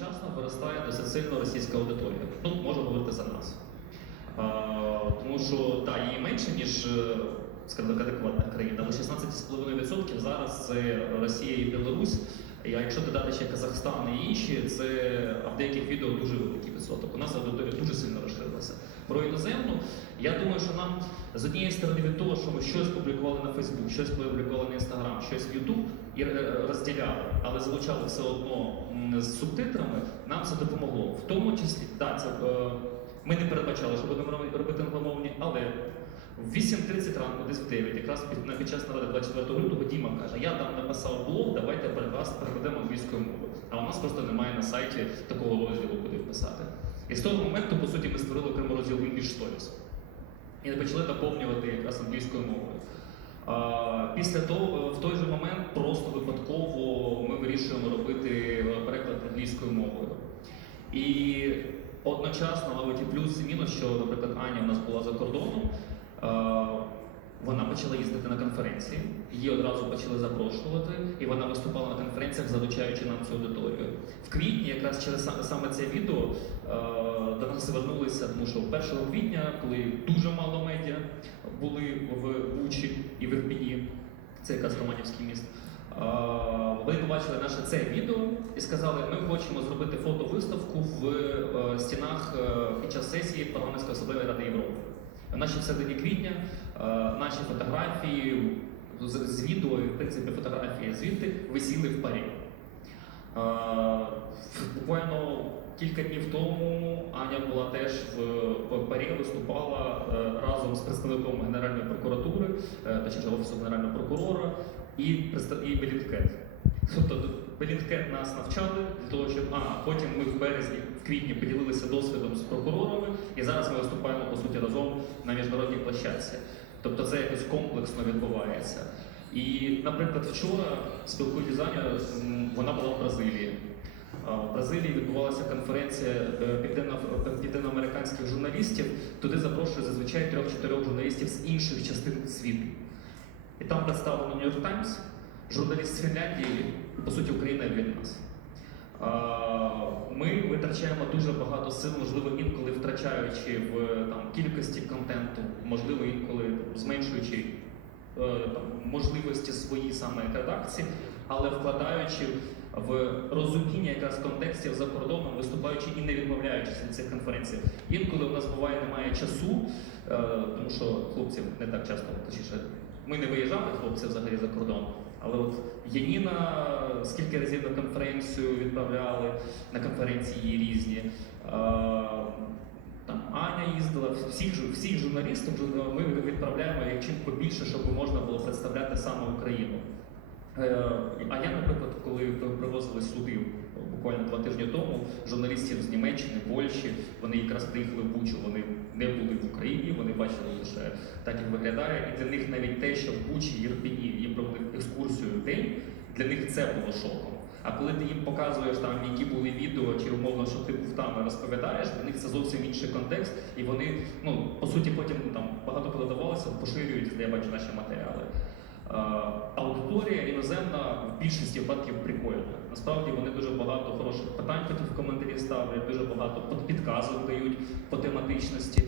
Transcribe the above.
одночасно виростає досить сильно російська аудиторія. Ну, можу говорити за нас. А, тому що так, її менше, ніж е, скажімо так, адекватна країна, але 16,5% зараз це Росія і Білорусь. А якщо додати ще Казахстан і інші, це в деяких відео дуже великий відсоток. У нас аудиторія дуже сильно розширилася. Про іноземну, я думаю, що нам з однієї сторони від того, що ми щось публікували на Фейсбук, щось публікували на Інстаграм, щось в Ютуб і е, розділяли, але залучали все одно з субтитрами, нам це допомогло. В тому числі, так, це е, ми не передбачали, що будемо робити англомовні, але в 8.30 ранку, десь в 9, якраз під, під час наради 24 лютого Діма каже, я там написав блог, давайте вас переведемо англійською мовою. А у нас просто немає на сайті такого розділу, куди вписати. І з того моменту, по суті, ми створили окремий розділ English Stories. І почали доповнювати якраз англійською мовою. А, після того, в той же момент, просто І одночасно, мабуть, і плюс і мінус, що, наприклад, Аня у нас була за кордоном. е, Вона почала їздити на конференції, її одразу почали запрошувати, і вона виступала на конференціях, залучаючи нам цю аудиторію. В квітні, якраз через саме це відео, е, до нас звернулися, тому що 1 квітня, коли дуже мало медіа були в Бучі і в Ірпіні, це якраз Романівський міст. Е, Вони побачили наше це відео і сказали, ми хочемо зробити фотовиставку в е, стінах е, під час сесії парламентської асамблеї Ради Європи. Наші в середині квітня наші фотографії з, відео, в принципі, фотографії звідти висіли в парі. Буквально кілька днів тому Аня була теж в парі, виступала разом з представником Генеральної прокуратури, точніше Офісу Генерального прокурора і, і Белінкет. Тобто Белінкет нас навчали для того, щоб а потім ми в березні, в квітні поділилися досвідом з прокурорами, і зараз ми виступаємо по суті разом на міжнародній площадці. Тобто це якось комплексно відбувається. І, наприклад, вчора спілкуючись з вона була в Бразилії. В Бразилії відбувалася конференція е, південноамериканських журналістів. Туди запрошують зазвичай трьох-чотирьох журналістів з інших частин світу. І там представлено Нью-Йорк Таймс, журналіст з Фінляндії, по суті, Україна від нас. Ми витрачаємо дуже багато сил, можливо, інколи втрачаючи в там, кількості контенту, можливо, інколи зменшуючи е, там, можливості свої саме редакції, але вкладаючи в розуміння якраз контекстів за кордоном, виступаючи і не відмовляючись від цих конференцій. Інколи у нас буває немає часу, е, тому що хлопців не так часто, точніше, ми не виїжджали хлопці взагалі за кордон. Але от Яніна скільки разів на конференцію відправляли, на конференції різні. Е, Там Аня їздила, всіх, всіх журналістів ми відправляємо як чим побільше, щоб можна було представляти саме Україну. Е, А я, наприклад, коли привозили сюди буквально два тижні тому журналістів з Німеччини, Польщі, вони якраз приїхали в Бучу, вони не були в Україні, вони бачили лише так, як виглядає, і для них навіть те, що в Бучі, Єрпіні їм провели екскурсію в день, для них це було шоком. А коли ти їм показуєш там, які були відео, чи умовно, що ти був там і розповідаєш, для них це зовсім інший контекст, і вони, ну по суті, потім там багато подавалося, поширюють, де я бачу наші матеріали. Аудиторія іноземна в більшості випадків прикольна. Насправді вони дуже багато хороших питань потім в коментарі ставлять, дуже багато підказок дають по тематичності.